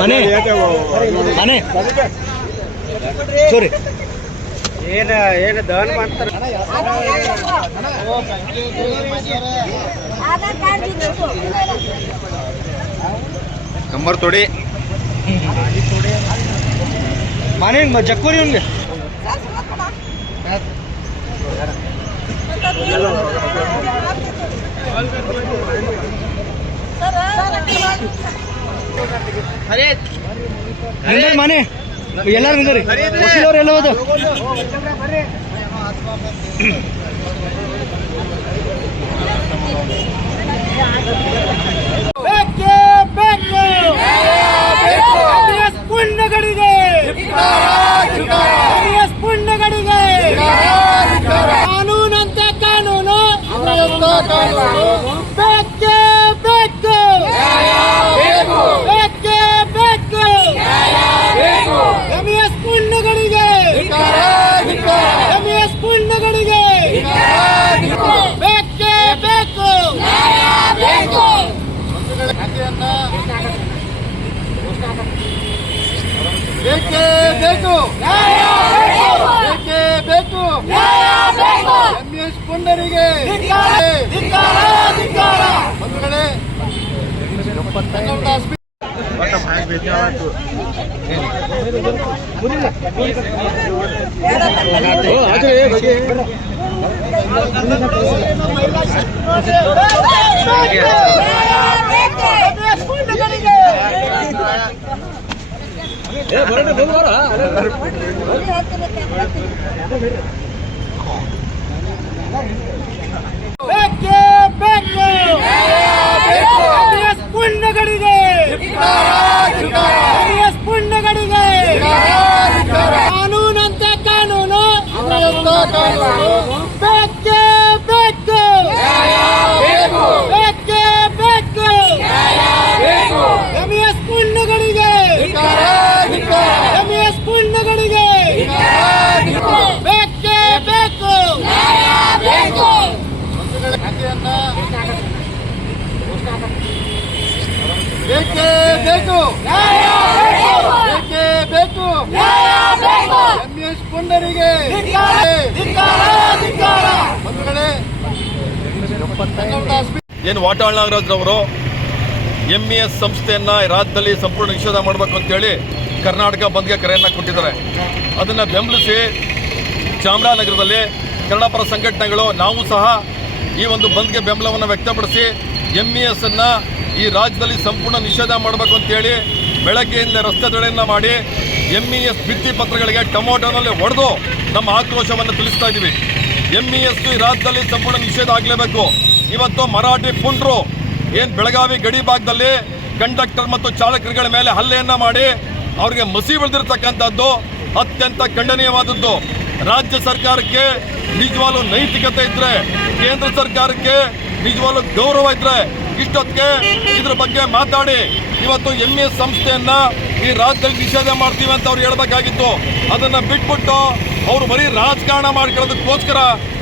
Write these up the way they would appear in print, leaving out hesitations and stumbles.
ಮನೆ ಮನೆ ಸೋರಿ ಏನು ದಹನ ಮಾಡ್ತಾರೆ ನಂಬರ್ ತೋಡಿ ಮನೆ ಜಕ್ಕೂರಿ ಉಂಗೆ ಮನೆ ಎಲ್ಲಾರು ನಿಂದ್ರಿ ಮುಸ್ಲಿವ್ರು ಎಲ್ಲ ಹೋದ ಪುಣ್ಯಗಳಿಗೆ ಪುಣ್ಯಗಳಿಗೆ ಕಾನೂನಂತೆ ಕಾನೂನು ಬೇಕೇ ಬೇಕು ಬೇಕೇ ಬೇಕು ಎಂಎಸ್ ಪುಣ್ಯಗಳಿಗೆ ಎಂಎಸ್ ಪುಣ್ಯಗಳಿಗೆ ಬೇಕೇ ಬೇಕು ಬೇಕೇ ಬೇಕು ಬೇಕೇ ಬೇಕು ಎಂಎಸ್ ಪುಂಡರಿಗೆ ಬಂಧುಗಳೇ ಬೇಕೇ ಬೇಕು ಪುಣ್ಯಗಳಿಗೆ ಪುಣ್ಯಗಳಿಗೆ ಕಾನೂನಂತೆ ಕಾನೂನು ಬೇಕೇ ಬೇಕು ಬೇಕೇ ಬೇಕು ಎಂಎಸ್ ಪುಣ್ಯಗಳಿಗೆ ಎಂಎಸ್ ಪುಣ್ಯಗಳಿಗೆ ಬೇಕೇ ಬೇಕು ಬೇಕೇ ಬೇಕು ಬೇಕೇ ಬೇಕು ಎಂಎಸ್ ಪುಂಡರಿಗೆ ಏನು ವಾಟಾಳ್ ನಾಗರಾಜ್ರವರು MES ಸಂಸ್ಥೆಯನ್ನ ರಾಜ್ಯದಲ್ಲಿ ಸಂಪೂರ್ಣ ನಿಷೇಧ ಮಾಡಬೇಕು ಅಂತೇಳಿ ಕರ್ನಾಟಕ ಬಂದ್ಗೆ ಕರೆಯನ್ನು ಕೊಟ್ಟಿದ್ದಾರೆ. ಅದನ್ನು ಬೆಂಬಲಿಸಿ ಚಾಮರಾಜನಗರದಲ್ಲಿ ಕನ್ನಡಪರ ಸಂಘಟನೆಗಳು ನಾವು ಸಹ ಈ ಒಂದು ಬಂದ್ಗೆ ಬೆಂಬಲವನ್ನು ವ್ಯಕ್ತಪಡಿಸಿ MES ಅನ್ನು ಈ ರಾಜ್ಯದಲ್ಲಿ ಸಂಪೂರ್ಣ ನಿಷೇಧ ಮಾಡಬೇಕು ಅಂತೇಳಿ ಬೆಳಗ್ಗೆಯಿಂದ ರಸ್ತೆ ತಡೆಯನ್ನು ಮಾಡಿ MES ಭಿತ್ತಿ ಪತ್ರಗಳಿಗೆ ಟೊಮೊಟೊನಲ್ಲಿ ಹೊಡೆದು ನಮ್ಮ ಆಕ್ರೋಶವನ್ನು ತಿಳಿಸ್ತಾ ಇದ್ದೀವಿ. MES ಈ ರಾಜ್ಯದಲ್ಲಿ ಸಂಪೂರ್ಣ ನಿಷೇಧ ಆಗಲೇಬೇಕು. ಇವತ್ತು ಮರಾಠಿ ಪುಂಡ್ರು ಏನು ಬೆಳಗಾವಿ ಗಡಿ ಭಾಗದಲ್ಲಿ ಕಂಡಕ್ಟರ್ ಮತ್ತು ಚಾಲಕರುಗಳ ಮೇಲೆ ಹಲ್ಲೆಯನ್ನು ಮಾಡಿ ಅವರಿಗೆ ಮಸಿ ಬೆಳೆದಿರ್ತಕ್ಕಂಥದ್ದು ಅತ್ಯಂತ ಖಂಡನೀಯವಾದದ್ದು. ರಾಜ್ಯ ಸರ್ಕಾರಕ್ಕೆ ನಿಜವಾಗ್ಲೂ ನೈತಿಕತೆ ಇದ್ದರೆ, ಕೇಂದ್ರ ಸರ್ಕಾರಕ್ಕೆ ನಿಜವಾಗ್ಲೂ ಗೌರವ ಇದ್ದರೆ ಇಷ್ಟೊತ್ತಿಗೆ ಇದ್ರ ಬಗ್ಗೆ ಮಾತಾಡಿ ಇವತ್ತು MES ಸಂಸ್ಥೆಯನ್ನ ಈ ರಾಜ್ಯದಲ್ಲಿ ನಿಷೇಧ ಮಾಡ್ತೀವಿ ಅಂತ ಅವ್ರು ಹೇಳ್ಬೇಕಾಗಿತ್ತು. ಅದನ್ನು ಬಿಟ್ಬಿಟ್ಟು ಅವರು ಬರೀ ರಾಜಕಾರಣ ಮಾಡ್ಕೊಳ್ಳೋದಕ್ಕೋಸ್ಕರ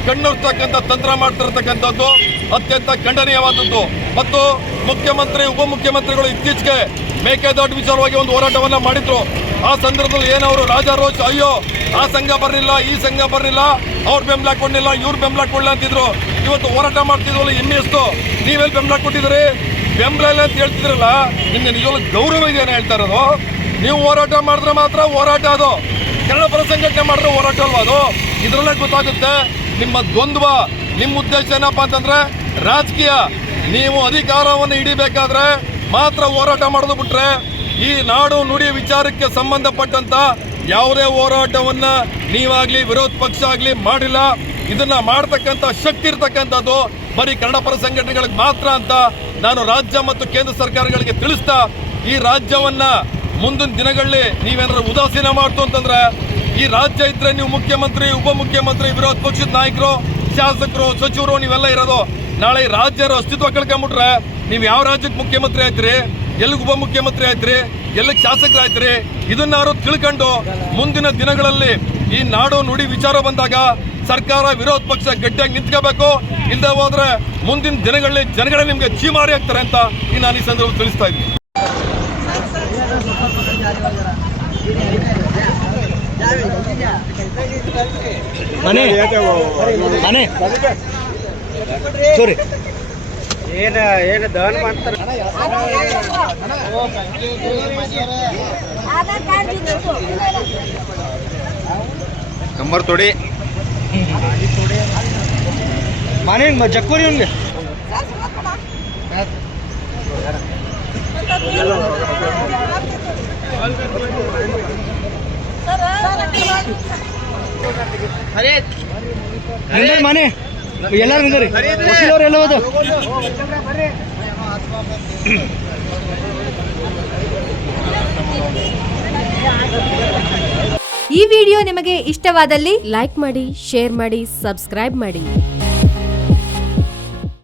ಕಣ್ಣುರ್ತಕ್ಕಂಥ ತಂತ್ರ ಮಾಡ್ತಿರ್ತಕ್ಕಂಥದ್ದು ಅತ್ಯಂತ ಖಂಡನೀಯವಾದದ್ದು. ಮತ್ತು ಮುಖ್ಯಮಂತ್ರಿ ಉಪಮುಖ್ಯಮಂತ್ರಿಗಳು ಇತ್ತೀಚೆಗೆ ಮೇಕೆದಾಟು ವಿಚಾರವಾಗಿ ಒಂದು ಹೋರಾಟವನ್ನು ಮಾಡಿದ್ರು. ಆ ಸಂದರ್ಭದಲ್ಲಿ ಏನವರು ರಾಜಾರೋಷ್ ಅಯ್ಯೋ ಆ ಸಂಘ ಬರಲಿಲ್ಲ, ಈ ಸಂಘ ಬರಲಿಲ್ಲ, ಅವ್ರು ಬೆಂಬಲ ಕೊಡಲಿಲ್ಲ, ಇವ್ರು ಬೆಂಬಲ ಕೊಡಲಿಲ್ಲ ಅಂತಿದ್ರು. ಇವತ್ತು ಹೋರಾಟ ಮಾಡ್ತಿದ್ವಲ್ಲ MES ನೀವೆಲ್ಲಿ ಬೆಂಬಲ ಕೊಟ್ಟಿದ್ರಿ? ಬೆಂಬಲ ಇಲ್ಲ ಅಂತ ಹೇಳ್ತಿದ್ರಲ್ಲ, ನಿಮ್ಗೆ ನಿಜವಾಗ್ಲೂ ಗೌರವ ಇದೆಯೇನು ಹೇಳ್ತಾ ಇರೋದು? ನೀವು ಹೋರಾಟ ಮಾಡಿದ್ರೆ ಮಾತ್ರ ಹೋರಾಟ ಅದು, ಕನ್ನಡ ಪರ ಸಂಘಟನೆ ಮಾಡಿದ್ರೆ ಹೋರಾಟ ಅಲ್ವಾ ಅದು? ಇದರಲ್ಲೇ ಗೊತ್ತಾಗುತ್ತೆ ನಿಮ್ಮ ದ್ವಂದ್ವ. ನಿಮ್ಮ ಉದ್ದೇಶ ಏನಪ್ಪ ಅಂತಂದ್ರೆ ರಾಜಕೀಯ. ನೀವು ಅಧಿಕಾರವನ್ನು ಹಿಡಿಬೇಕಾದ್ರೆ ಮಾತ್ರ ಹೋರಾಟ ಮಾಡೋದು ಬಿಟ್ರೆ ಈ ನಾಡು ನುಡಿ ವಿಚಾರಕ್ಕೆ ಸಂಬಂಧಪಟ್ಟಂತ ಯಾವುದೇ ಹೋರಾಟವನ್ನ ನೀವಾಗ್ಲಿ ವಿರೋಧ ಪಕ್ಷ ಆಗ್ಲಿ ಮಾಡಿಲ್ಲ. ಇದನ್ನ ಮಾಡತಕ್ಕಂಥ ಶಕ್ತಿ ಇರ್ತಕ್ಕಂಥದ್ದು ಬರೀ ಕನ್ನಡ ಪರ ಸಂಘಟನೆಗಳಿಗೆ ಮಾತ್ರ ಅಂತ ನಾನು ರಾಜ್ಯ ಮತ್ತು ಕೇಂದ್ರ ಸರ್ಕಾರಗಳಿಗೆ ತಿಳಿಸ್ತಾ, ಈ ರಾಜ್ಯವನ್ನ ಮುಂದಿನ ದಿನಗಳಲ್ಲಿ ನೀವೇನಾದ್ರು ಉದಾಸೀನ ಮಾಡ್ತು ಅಂತಂದ್ರೆ ಈ ರಾಜ್ಯ ಇದ್ರೆ ನೀವು ಮುಖ್ಯಮಂತ್ರಿ, ಉಪಮುಖ್ಯಮಂತ್ರಿ, ವಿರೋಧ ಪಕ್ಷದ ನಾಯಕರು, ಶಾಸಕರು, ಸಚಿವರು ನೀವೆಲ್ಲ ಇರೋದು. ನಾಳೆ ಈ ರಾಜ್ಯರ ಅಸ್ತಿತ್ವ ಕಳ್ಕೊಂಡ್ಬಿಟ್ರೆ ನೀವು ಯಾವ ರಾಜ್ಯಕ್ಕೆ ಮುಖ್ಯಮಂತ್ರಿ ಆಯ್ತ್ರಿ, ಎಲ್ಲಿಗೆ ಉಪಮುಖ್ಯಮಂತ್ರಿ ಆಯ್ತ್ರಿ, ಎಲ್ಲಿಗೆ ಶಾಸಕರಾಯ್ತ್ರಿ? ಇದನ್ನಾರು ತಿಳ್ಕೊಂಡು ಮುಂದಿನ ದಿನಗಳಲ್ಲಿ ಈ ನಾಡು ನುಡಿ ವಿಚಾರ ಬಂದಾಗ ಸರ್ಕಾರ ವಿರೋಧ ಪಕ್ಷ ಗಟ್ಟಿಯಾಗಿ ನಿಂತ್ಕೋಬೇಕು. ಇಲ್ಲದೆ ಹೋದ್ರೆ ಮುಂದಿನ ದಿನಗಳಲ್ಲಿ ಜನಗಳೇ ನಿಮ್ಗೆ ಚೀಮಾರಿ ಆಗ್ತಾರೆ ಅಂತ ನಾನು ಈ ಸಂದರ್ಭದಲ್ಲಿ ತಿಳಿಸ್ತಾ ಇದ್ದೀನಿ. ಮನೆ ಮನೆ ಸೋರಿ ಏನು ದಹನ ಮಾಡ್ತಾರೆ ನಂಬರ್ ತೊಡಿ ಮನೆ ಜಕ್ಕೂರಿ ಅವ್ನಿಗೆ ಮನೆ ಎಲ್ಲಾರು ಬಂದ್ರಿ ವಕೀಲವ್ರು ಎಲ್ಲ ಹೋದ ಈ ವಿಡಿಯೋ ನಿಮಗೆ ಇಷ್ಟವಾದಲ್ಲಿ ಲೈಕ್ ಮಾಡಿ, ಶೇರ್ ಮಾಡಿ, ಸಬ್ಸ್ಕ್ರೈಬ್ ಮಾಡಿ.